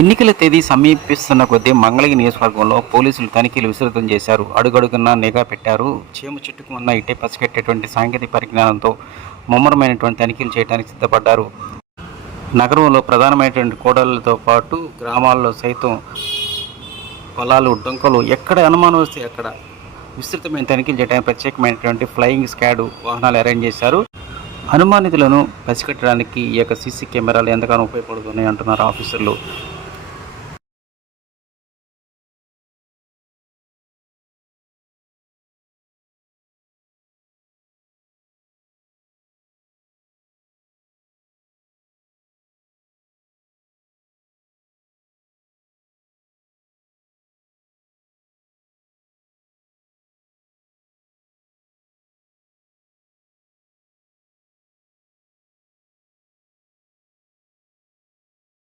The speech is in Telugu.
ఎన్నికల తేదీ సమీపిస్తున్న కొద్దీ మంగళగిరి నియోజకవర్గంలో పోలీసులు తనిఖీలు విస్తృతం చేశారు. అడుగడుగునా నిఘా పెట్టారు. చీమ చుట్టుకున్న ఇట్టే పసిగట్టేటువంటి సాంకేతిక పరిజ్ఞానంతో ముమ్మరమైనటువంటి తనిఖీలు చేయడానికి సిద్ధపడ్డారు. నగరంలో ప్రధానమైనటువంటి కూడళ్లతో పాటు గ్రామాల్లో సైతం పొలాలు, డొంకలు ఎక్కడ అనుమానం వస్తే అక్కడ విస్తృతమైన తనిఖీలు చేయడానికి ప్రత్యేకమైనటువంటి ఫ్లయింగ్ స్క్వాడ్ వాహనాలు అరేంజ్ చేశారు. అనుమానితులను పసిగట్టడానికి ఈ యొక్క సీసీ కెమెరాలు ఎంతగానో ఉపయోగపడుతున్నాయి అంటున్నారు ఆఫీసర్లు.